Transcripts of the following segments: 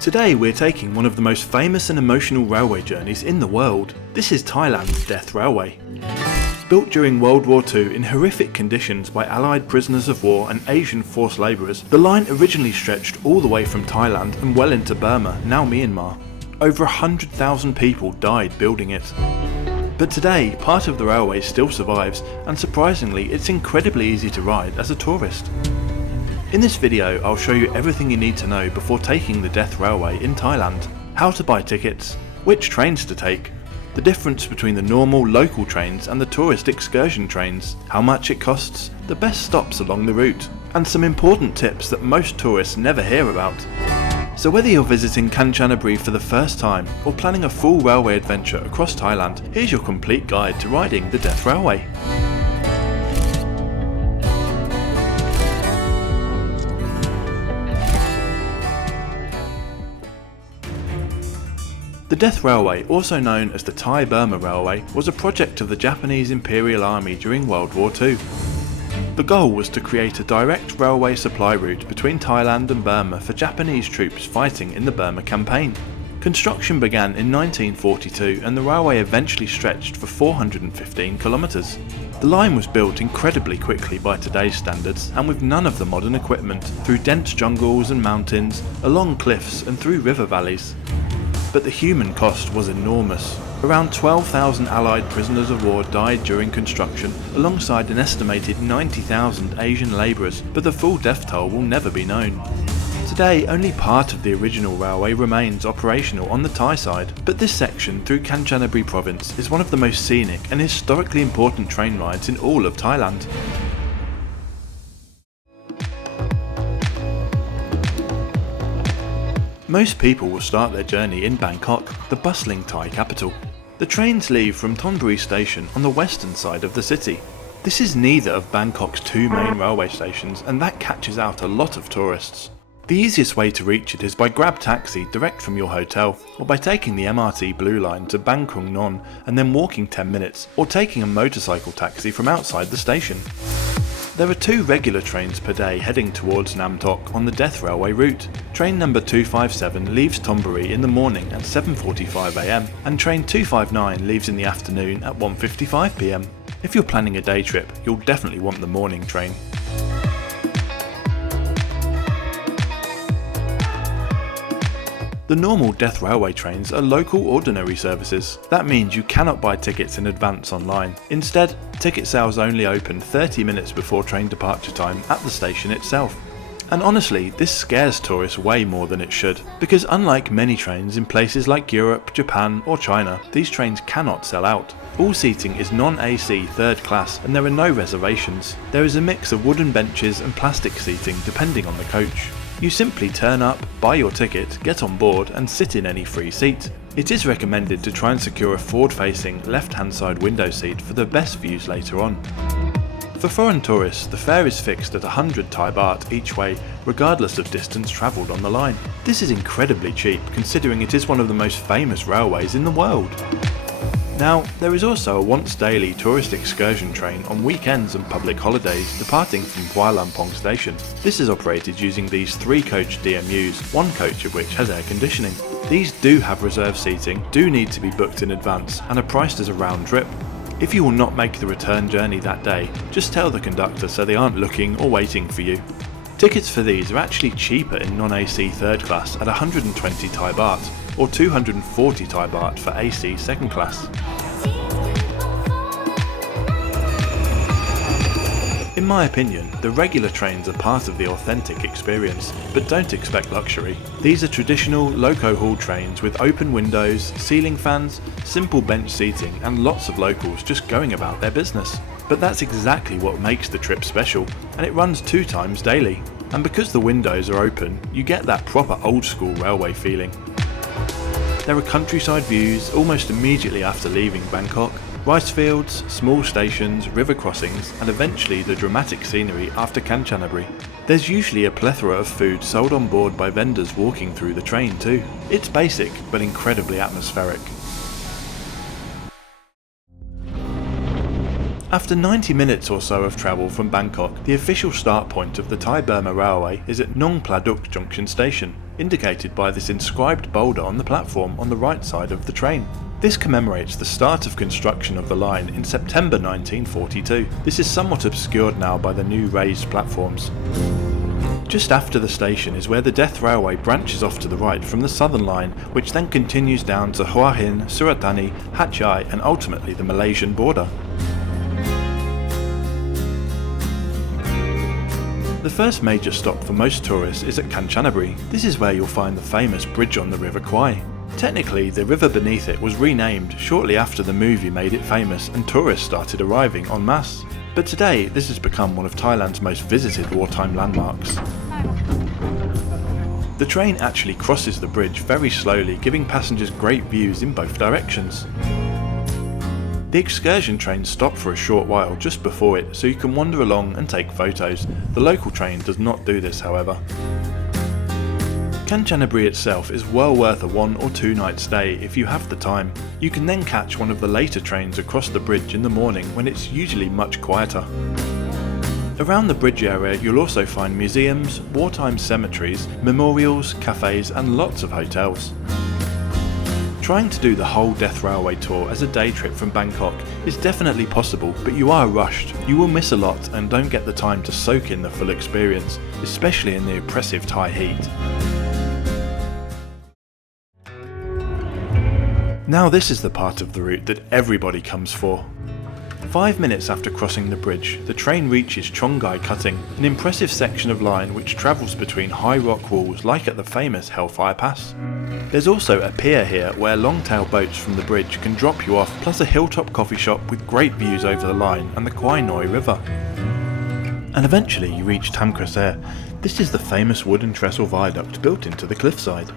Today we're taking one of the most famous and emotional railway journeys in the world. This is Thailand's Death Railway. Built during World War II in horrific conditions by Allied prisoners of war and Asian forced labourers, the line originally stretched all the way from Thailand and well into Burma, now Myanmar. Over 100,000 people died building it. But today, part of the railway still survives, and surprisingly it's incredibly easy to ride as a tourist. In this video I'll show you everything you need to know before taking the Death Railway in Thailand. How to buy tickets, which trains to take, the difference between the normal local trains and the tourist excursion trains, how much it costs, the best stops along the route, and some important tips that most tourists never hear about. So whether you're visiting Kanchanaburi for the first time or planning a full railway adventure across Thailand, here's your complete guide to riding the Death Railway. The Death Railway, also known as the Thai-Burma Railway, was a project of the Japanese Imperial Army during World War II. The goal was to create a direct railway supply route between Thailand and Burma for Japanese troops fighting in the Burma campaign. Construction began in 1942 and the railway eventually stretched for 415 kilometres. The line was built incredibly quickly by today's standards and with none of the modern equipment, through dense jungles and mountains, along cliffs and through river valleys. But the human cost was enormous. Around 12,000 Allied prisoners of war died during construction, alongside an estimated 90,000 Asian labourers, but the full death toll will never be known. Today, only part of the original railway remains operational on the Thai side, but this section through Kanchanaburi province is one of the most scenic and historically important train rides in all of Thailand. Most people will start their journey in Bangkok, the bustling Thai capital. The trains leave from Thonburi station on the western side of the city. This is neither of Bangkok's two main railway stations, and that catches out a lot of tourists. The easiest way to reach it is by grab taxi direct from your hotel, or by taking the MRT Blue Line to Bang Krung Non and then walking 10 minutes, or taking a motorcycle taxi from outside the station. There are two regular trains per day heading towards Nam Tok on the Death Railway route. Train number 257 leaves Thonburi in the morning at 7:45 am, and train 259 leaves in the afternoon at 1:55 pm. If you're planning a day trip, you'll definitely want the morning train. The normal Death Railway trains are local ordinary services. That means you cannot buy tickets in advance online. Instead, ticket sales only open 30 minutes before train departure time at the station itself. And honestly, this scares tourists way more than it should, because unlike many trains in places like Europe, Japan or China, these trains cannot sell out. All seating is non-AC third class and there are no reservations. There is a mix of wooden benches and plastic seating depending on the coach. You simply turn up, buy your ticket, get on board and sit in any free seat. It is recommended to try and secure a forward-facing, left-hand side window seat for the best views later on. For foreign tourists, the fare is fixed at 100 Thai baht each way, regardless of distance travelled on the line. This is incredibly cheap, considering it is one of the most famous railways in the world. Now, there is also a once-daily tourist excursion train on weekends and public holidays departing from Hua Lamphong station. This is operated using these 3-coach DMUs, one coach of which has air conditioning. These do have reserved seating, do need to be booked in advance, and are priced as a round trip. If you will not make the return journey that day, just tell the conductor so they aren't looking or waiting for you. Tickets for these are actually cheaper in non-AC third class at 120 Thai baht, or 240 Thai baht for AC second class. In my opinion, the regular trains are part of the authentic experience, but don't expect luxury. These are traditional loco-haul trains with open windows, ceiling fans, simple bench seating and lots of locals just going about their business. But that's exactly what makes the trip special, and it runs 2 times daily. And because the windows are open, you get that proper old school railway feeling. There are countryside views almost immediately after leaving Bangkok, rice fields, small stations, river crossings, and eventually the dramatic scenery after Kanchanaburi. There's usually a plethora of food sold on board by vendors walking through the train too. It's basic, but incredibly atmospheric. After 90 minutes or so of travel from Bangkok, the official start point of the Thai-Burma Railway is at Nong Pladuk Junction Station. indicated by this inscribed boulder on the platform on the right side of the train. This commemorates the start of construction of the line in September 1942. This is somewhat obscured now by the new raised platforms. Just after the station is where the Death Railway branches off to the right from the Southern Line, which then continues down to Hua Hin, Surat Thani, Hat Yai and ultimately the Malaysian border. The first major stop for most tourists is at Kanchanaburi. This is where you'll find the famous bridge on the River Kwai. Technically, the river beneath it was renamed shortly after the movie made it famous and tourists started arriving en masse. But today, this has become one of Thailand's most visited wartime landmarks. The train actually crosses the bridge very slowly, giving passengers great views in both directions. The excursion trains stop for a short while just before it, so you can wander along and take photos. The local train does not do this, however. Kanchanaburi itself is well worth a 1 or 2 night stay if you have the time. You can then catch one of the later trains across the bridge in the morning when it's usually much quieter. Around the bridge area you'll also find museums, wartime cemeteries, memorials, cafes and lots of hotels. Trying to do the whole Death Railway tour as a day trip from Bangkok is definitely possible, but you are rushed. You will miss a lot and don't get the time to soak in the full experience, especially in the oppressive Thai heat. Now this is the part of the route that everybody comes for. 5 minutes after crossing the bridge, the train reaches Chongai Cutting, an impressive section of line which travels between high rock walls like at the famous Hellfire Pass. There's also a pier here where long-tail boats from the bridge can drop you off, plus a hilltop coffee shop with great views over the line and the Kwai Noi River. And eventually you reach Tham Krasae. This is the famous wooden trestle viaduct built into the cliffside.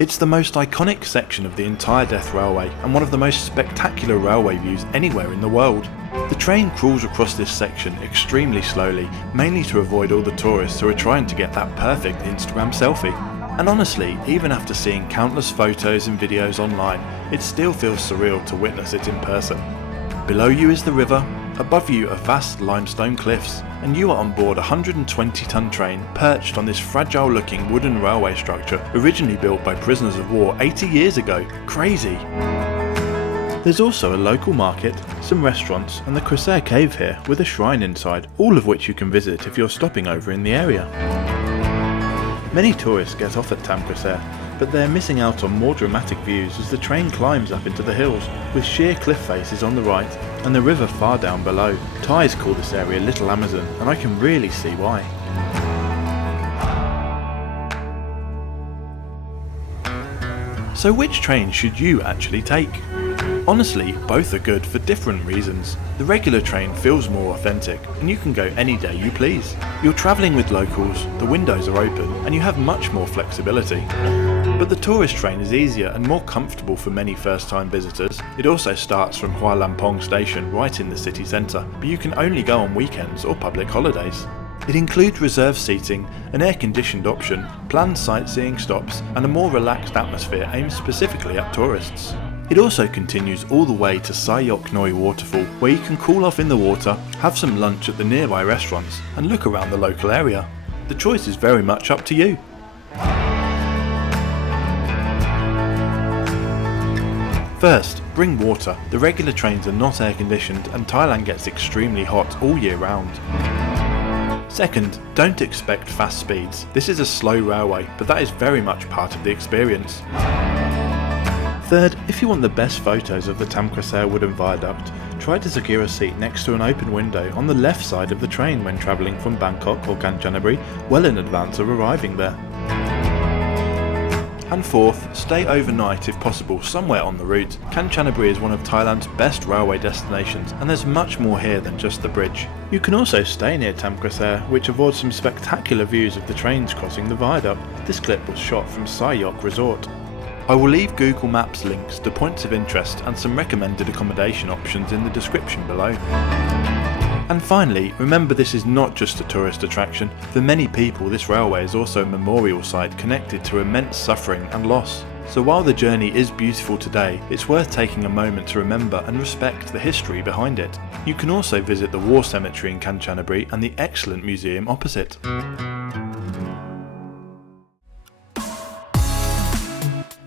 It's the most iconic section of the entire Death Railway and one of the most spectacular railway views anywhere in the world. The train crawls across this section extremely slowly, mainly to avoid all the tourists who are trying to get that perfect Instagram selfie. And honestly, even after seeing countless photos and videos online, it still feels surreal to witness it in person. Below you is the river, above you are vast limestone cliffs, and you are on board a 120-ton train perched on this fragile-looking wooden railway structure originally built by prisoners of war 80 years ago. Crazy! There's also a local market, some restaurants, and the Krasae cave here with a shrine inside, all of which you can visit if you're stopping over in the area. Many tourists get off at Tham Krasae, but they're missing out on more dramatic views as the train climbs up into the hills, with sheer cliff faces on the right and the river far down below. Thais call this area Little Amazon, and I can really see why. So which train should you actually take? Honestly, both are good for different reasons. The regular train feels more authentic, and you can go any day you please. You're travelling with locals, the windows are open, and you have much more flexibility. But the tourist train is easier and more comfortable for many first-time visitors. It also starts from Hua Lamphong station right in the city centre, but you can only go on weekends or public holidays. It includes reserved seating, an air-conditioned option, planned sightseeing stops, and a more relaxed atmosphere aimed specifically at tourists. It also continues all the way to Sayok Noi waterfall, where you can cool off in the water, have some lunch at the nearby restaurants, and look around the local area. The choice is very much up to you. First, bring water. The regular trains are not air conditioned and Thailand gets extremely hot all year round. Second, don't expect fast speeds. This is a slow railway, but that is very much part of the experience. Third, if you want the best photos of the Tham Krasae wooden viaduct, try to secure a seat next to an open window on the left side of the train when travelling from Bangkok or Kanchanaburi well in advance of arriving there. And fourth, stay overnight if possible somewhere on the route. Kanchanaburi is one of Thailand's best railway destinations and there's much more here than just the bridge. You can also stay near Tham Krasae, which affords some spectacular views of the trains crossing the viaduct. This clip was shot from Sayok Resort. I will leave Google Maps links to points of interest and some recommended accommodation options in the description below. And finally, remember this is not just a tourist attraction. For many people this railway is also a memorial site connected to immense suffering and loss. So while the journey is beautiful today, it's worth taking a moment to remember and respect the history behind it. You can also visit the War Cemetery in Kanchanaburi and the excellent museum opposite.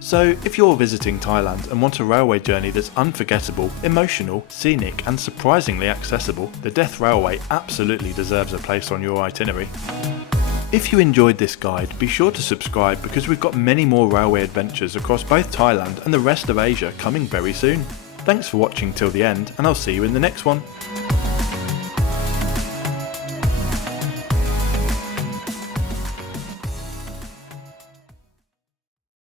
So if you're visiting Thailand and want a railway journey that's unforgettable, emotional, scenic and surprisingly accessible, the Death Railway absolutely deserves a place on your itinerary. If you enjoyed this guide, be sure to subscribe because we've got many more railway adventures across both Thailand and the rest of Asia coming very soon. Thanks for watching till the end, and I'll see you in the next one.